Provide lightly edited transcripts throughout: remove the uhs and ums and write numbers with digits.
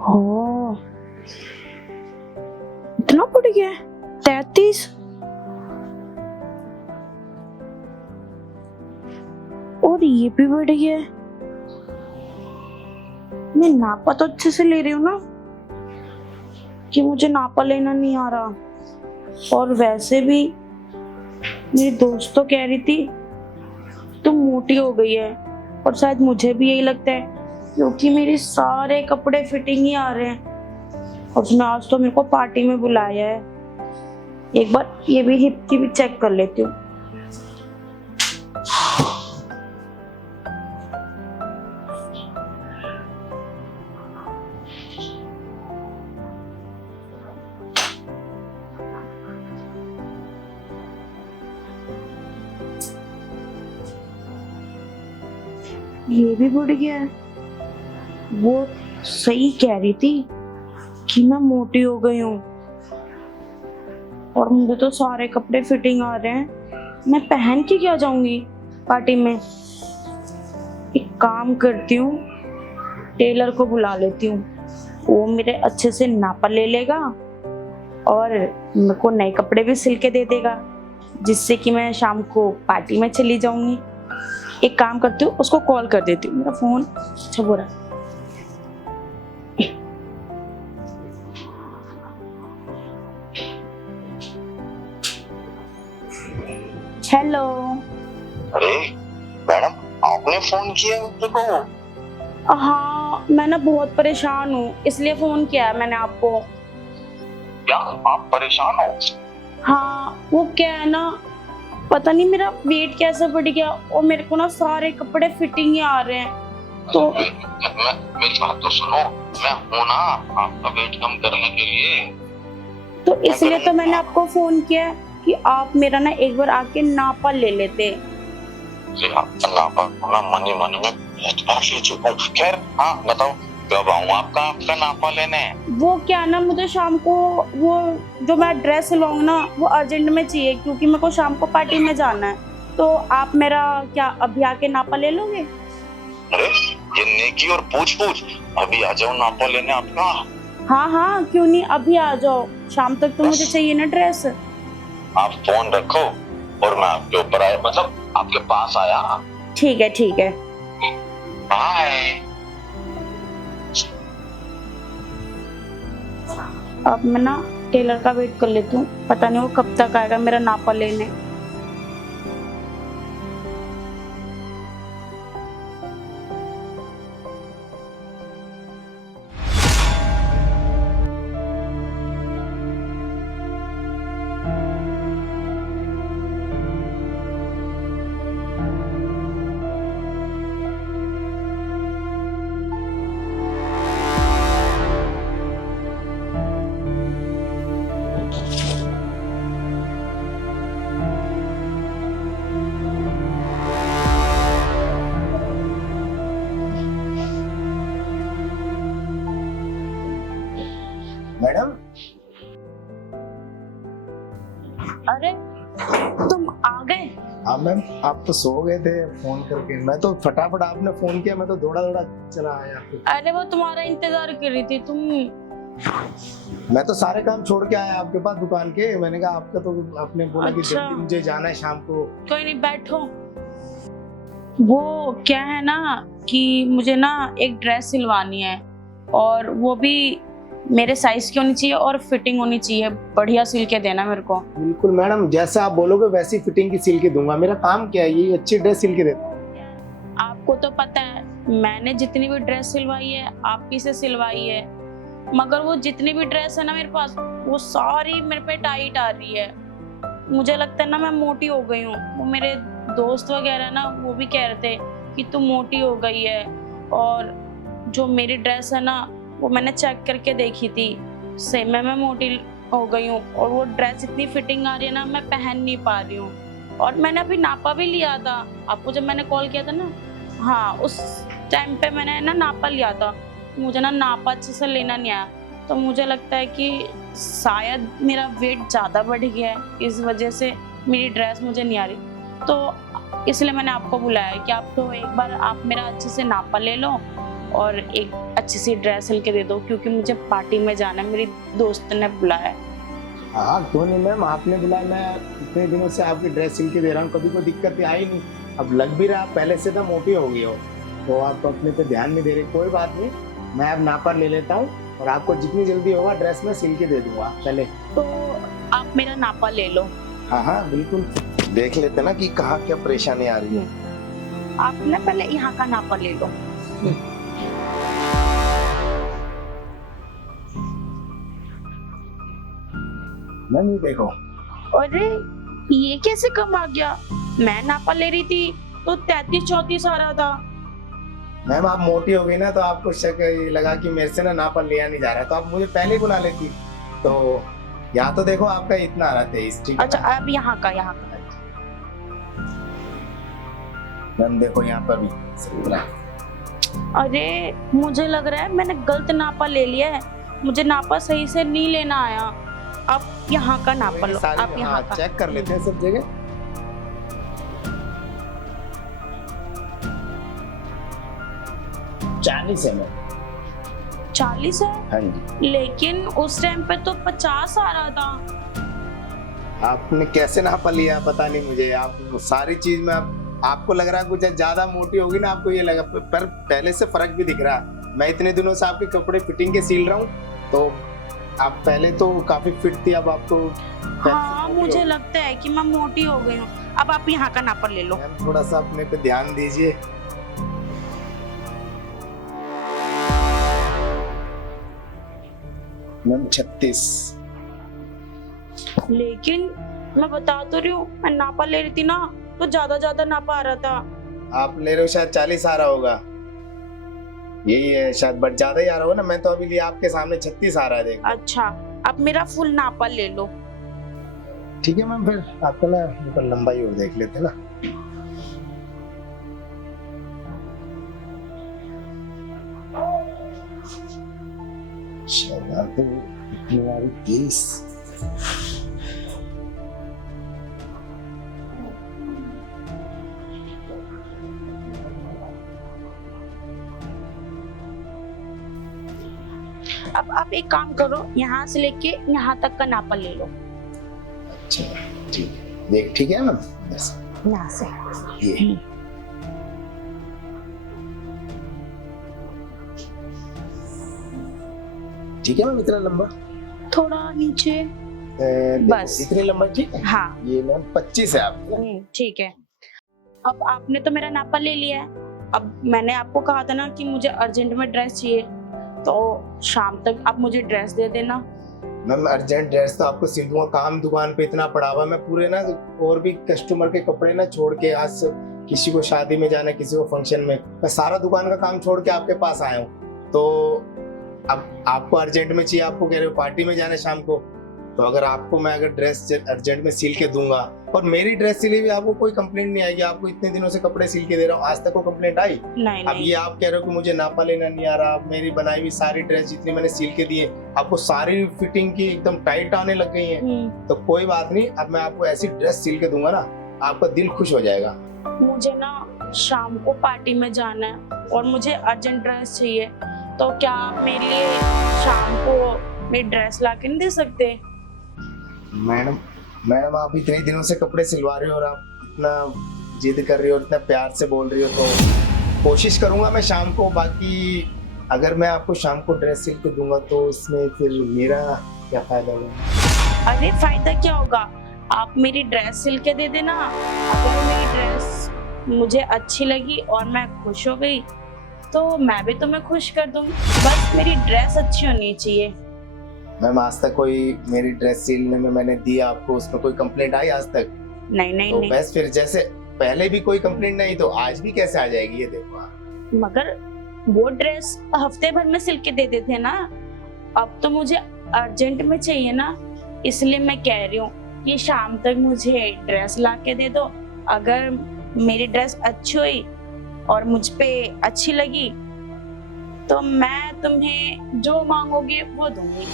ओ, इतना बढ़ गया है? 33? और ये भी बढ़ गया है। मैं नापा तो अच्छे से ले रही हूँ ना, कि मुझे नापा लेना नहीं आ रहा। और वैसे भी मेरी दोस्त तो कह रही थी तुम मोटी हो गई है, और शायद मुझे भी यही लगता है, क्योंकि मेरे सारे कपड़े फिटिंग ही आ रहे हैं। और उसने आज तो मेरे को पार्टी में बुलाया है। एक बार ये भी हिप की भी चेक कर लेती हूँ। ये भी बढ़ गया है। वो सही कह रही थी कि मैं मोटी हो गई हूँ, और मुझे तो सारे कपड़े फिटिंग आ रहे हैं। मैं पहन के क्या जाऊंगी पार्टी में? एक काम करती हूँ, टेलर को बुला लेती हूँ। वो मेरे अच्छे से नापा ले लेगा और मेरे को नए कपड़े भी सिल के दे देगा, जिससे कि मैं शाम को पार्टी में चली जाऊंगी। एक काम करती हूँ, उसको कॉल कर देती हूँ। मेरा फोन अच्छा बुरा। हेलो। अरे मैडम, आपने फोन किया मुझे को? हाँ, मैं ना बहुत परेशान हूँ, इसलिए फोन किया है मैंने आपको। क्या आप परेशान हो? हाँ, वो क्या है ना, पता नहीं मेरा वेट कैसे बढ़ गया, और मेरे को ना सारे कपड़े फिटिंग ही आ रहे हैं। तो मेरी बात तो सुनो, मैं हूं ना आपका वेट कम करने के लिए। तो इसलिए तो मैंने आपको फोन किया कि आप मेरा ना एक बार आके नापा ले लेते। आपका नापा होना मनी मनी में ले चुका हूँ। खैर हाँ बताओ, कब आऊँ आपका नापा लेने? वो क्या ना, मुझे शाम को वो जो मैं ड्रेस सिलवाऊंगी ना, वो अर्जेंट में चाहिए, क्योंकि मेरे को शाम को पार्टी में जाना है। तो आप मेरा क्या अभी आके नापा ले लोगे? अरे ये नेकी और पूछ पूछ, अभी आ जाओ नापा लेने आपका। हाँ हाँ, क्यों नहीं, अभी आ जाओ। शाम तक तो मुझे चाहिए ना ड्रेस। आप फोन रखो और मैं आपके ऊपर आया, मतलब आपके पास आया। ठीक है ठीक है। बाय। अब मैं ना टेलर का वेट कर लेती हूँ, पता नहीं वो कब तक आएगा मेरा नापा लेने। मैडम, अरे तुम आ गए? हाँ मैम, आप तो सो गए थे फोन करके। मैं तो फटाफट आपने फोन किया, मैं तो दौड़ा दौड़ा चला आया आपके। अरे वो तुम्हारा इंतजार कर रही थी तुम। मैं तो सारे काम छोड़ के आया आपके पास दुकान के। मैंने कहा आपका तो आपने बोला कि अच्छा। जल्दी मुझे जाना है शाम को। कोई नहीं, बैठो। वो क्या है ना कि मुझे ना एक ड्रेस सिलवानी है, और वो भी मेरे साइज की होनी चाहिए और फिटिंग होनी चाहिए। बढ़िया सिल के देना मेरे को। बिल्कुल मैडम, जैसा आप बोलोगे वैसी फिटिंग की सिल के दूंगा। मेरा काम क्या है, ये अच्छी ड्रेस सिल के देता हूँ। आपको तो पता है, मैंने जितनी भी ड्रेस सिलवाई है आप ही से सिलवाई है, मगर वो जितनी भी ड्रेस है ना मेरे पास, वो सारी मेरे पे टाइट आ रही है। मुझे लगता है ना मैं मोटी हो गई हूँ। वो मेरे दोस्त वगैरह ना, वो भी कह रहे थे कि तू मोटी हो गई है। और जो मेरी ड्रेस है ना, वो मैंने चेक करके देखी थी, सही में मैं मोटी हो गई हूँ। और वो ड्रेस इतनी फिटिंग आ रही है ना, मैं पहन नहीं पा रही हूँ। और मैंने अभी नापा भी लिया था आपको, जब मैंने कॉल किया था ना, हाँ उस टाइम पे मैंने ना नापा लिया था। मुझे ना नापा अच्छे से लेना नहीं आया, तो मुझे लगता है कि शायद मेरा वेट ज़्यादा बढ़ गया है, इस वजह से मेरी ड्रेस मुझे नहीं आ रही। तो इसलिए मैंने आपको बुलाया कि आप तो एक बार आप मेरा अच्छे से नापा ले लो, और एक अच्छी सी ड्रेस सिल के दे दो, क्योंकि मुझे पार्टी में जाना है, मेरी दोस्त ने बुलाया है। हाँ क्यों नहीं मैम, आपने बुलाया, मैं इतने दिनों से आपकी ड्रेस सिल के दे रहा हूँ, कभी कोई दिक्कत आई नहीं। अब लग भी रहा, पहले से तो मोटी हो गई हो, तो आप अपने पे ध्यान नहीं दे रहे। कोई बात नहीं, मैं अब नापा ले लेता हूँ और आपको जितनी जल्दी होगा ड्रेस में सिल के दे दूंगा। पहले तो आप मेरा नापा ले लो। हाँ हाँ बिल्कुल, देख लेते ना कि कहाँ क्या परेशानी आ रही है। आप ना पहले यहाँ का नापा ले लो। मैम ये देखो। अरे ये कैसे कम आ गया? मैं नापा ले रही थी तो 33-34 आ रहा था। मैम आप मोटी हो गई ना, तो आपको शक लगा कि मेरे से ना नापा लिया नहीं जा रहा, तो आप मुझे पहले ही बुला लेती। तो यहाँ तो देखो आपका इतना आ रहा 23, ठीक है। अच्छा अब यहाँ का मैम देखो यहाँ पर भी 17। अरे मुझे लग रहा है मैंने गलत नापा ले लिया है, मुझे नापा सही से नहीं लेना आया। आप यहाँ का नापा लो, आप यहाँ का चेक कर लेते हैं सब जगह। चालीस है मैम। 40 है? हाँ जी। लेकिन उस टाइम पे तो 50 आ रहा था। आपने कैसे नापा लिया पता नहीं मुझे। आप सारी चीज में आपको लग रहा है कुछ ज्यादा मोटी होगी ना, आपको ये लगा, पर पहले से फर्क भी दिख रहा है। मैं इतने दिनों से आपके कपड़े फिटिंग के सिल रहा हूँ, तो आप पहले तो काफी फिट थी, अब आपको हाँ मुझे लगता है कि मैं मोटी हो गई हूँ। अब आप यहाँ का नापा ले लो। मैम थोड़ा सा अपने पे ध्यान दीजिए। मैम 36। लेकिन मैं बता तो रही हूँ, मैं नापा ले रही थी ना तो ज्यादा नापा आ रहा था। आप ले रहे हो शायद 40 आ रहा होगा, यही है शायद, बट ज्यादा ही आ रहा होगा ना। मैं तो अभी लिया आपके सामने 36 आ रहा है, देखो। अच्छा अब मेरा फुल नापा ले लो। ठीक है मैम, फिर आपको ना ऊपर लंबाई और देख लेते ना। तो इतनी आ रही 30। अब आप एक काम करो, यहाँ से लेके यहाँ तक का नापा ले लो। अच्छा ठीक है, देख ठीक है मैम, बस यहाँ से ये ठीक है मैम, इतना लंबा, थोड़ा नीचे बस इतनी लंबा ठीक है। हाँ ये मैम 25 है आपका। ठीक है। अब आपने तो मेरा नापा ले लिया है, अब मैंने आपको कहा था ना कि मुझे अर्जेंट में ड्रेस चाहिए, तो शाम तक आप मुझे ड्रेस दे देना। मैम अर्जेंट ड्रेस तो आपको सिल दूंगा, काम दुकान पे इतना पड़ा हुआ, मैं पूरे ना और भी कस्टमर के कपड़े ना छोड़ के, आज किसी को शादी में जाना, किसी को फंक्शन में, मैं सारा दुकान का काम छोड़ के आपके पास आया हूँ। तो अब आपको अर्जेंट में चाहिए, आपको कह रहे हो पार्टी में जाना है शाम को, तो अगर आपको मैं अगर ड्रेस अर्जेंट में सिल के दूंगा और मेरी ड्रेस सिली हुई, आपको कोई कंप्लेंट नहीं आएगी। आपको इतने दिनों से कपड़े सिल के दे रहा हूँ, आज तक को कंप्लेंट आई? नहीं अब ये आप कह रहे हो कि मुझे नापा लेना नहीं आ रहा, मेरी बनाई हुई सारी ड्रेस जितनी मैंने सिल के दी है, आपको सारी फिटिंग की एकदम टाइट आने लग गई है। तो कोई बात नहीं, अब मैं आपको ऐसी ड्रेस सिल के दूंगा ना, आपका दिल खुश हो जाएगा। मुझे ना शाम को पार्टी में जाना है और मुझे अर्जेंट ड्रेस चाहिए, तो क्या आप मेरे लिए शाम को मेरी ड्रेस ला के नहीं दे सकते? मैडम आप इतने दिनों से कपड़े सिलवा रहे हो और आप इतना जिद कर रही हो और इतना प्यार से बोल रही हो, तो कोशिश करूंगा मैं शाम को। बाकी अगर मैं आपको शाम को ड्रेस सिल के दूंगा तो इसमें फिर मेरा क्या फायदा होगा? अरे फायदा क्या होगा, आप मेरी ड्रेस सिल के दे देना। अगर मेरी ड्रेस मुझे अच्छी लगी और मैं खुश हो गई तो मैं भी तुम्हें खुश कर दूंगी। बस मेरी ड्रेस अच्छी होनी चाहिए। मैम आज तक कोई मेरी ड्रेस सिलने में मैंने दिया आपको, उसमें कोई कंप्लेंट आई आज तक? नहीं नहीं तो नहीं। बस फिर जैसे पहले भी कोई कंप्लेंट नहीं, तो आज भी कैसे आ जाएगी? ये देखो आप। मगर वो ड्रेस हफ्ते भर में सिल के दे देते ना, अब तो मुझे अर्जेंट में चाहिए ना, इसलिए मैं कह रही हूँ कि शाम तक मुझे ड्रेस ला के दे दो। अगर मेरी ड्रेस अच्छी हुई और मुझ पे अच्छी लगी तो मैं तुम्हें जो मांगोगे वो दूंगी।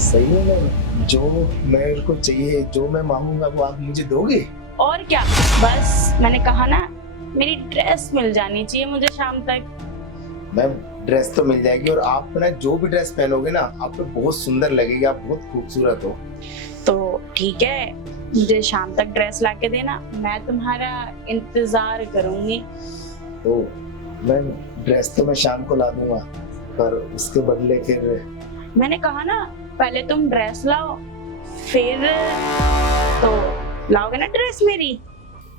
सही है मैम, जो मेरे को चाहिए, जो मैं मांगूंगा वो आप मुझे दोगे? और क्या, बस मैंने कहा ना, मेरी ड्रेस मिल जानी चाहिए मुझे शाम तक। मैम ड्रेस तो मिल जाएगी, और आप ना जो भी ड्रेस पहनोगे ना आप पे बहुत सुंदर लगेगी, आप बहुत खूबसूरत हो। तो ठीक है, मुझे शाम तक ड्रेस ला के देना, मैं तुम्हारा इंतजार करूंगी। तो मैम ड्रेस तो मैं शाम को ला दूंगा, पर उसके बदले फिर मैंने कहा ना, पहले तुम ड्रेस लाओ, फिर तो लाओगे ना ड्रेस मेरी।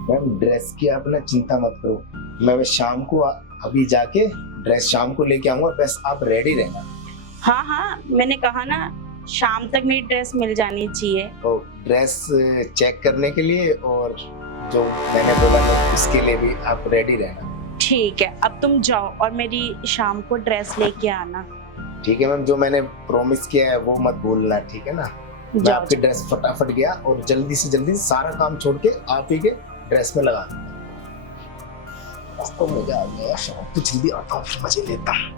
मैम ड्रेस की आप ना चिंता मत करो, मैं बस शाम को अभी जाके ड्रेस शाम को लेके आऊंगा, बस आप रेडी रहना। हाँ हाँ, मैंने कहा ना शाम तक मेरी ड्रेस मिल जानी चाहिए। और ड्रेस चेक करने के लिए और जो मैंने बोला था उसके लिए भी आप रेडी रहना। ठीक है, अब तुम जाओ और मेरी शाम को ड्रेस लेके आना। ठीक है मैम, जो मैंने प्रॉमिस किया है वो मत भूलना, ठीक है ना। मैं जाओ आपकी ड्रेस फटाफट गया और जल्दी से जल्दी सारा काम छोड़ के आप ही के ड्रेस में लगा दूंगा। बस तो मजा आ गया, शाम को जल्दी आता हूँ, फिर मजे लेता हूँ।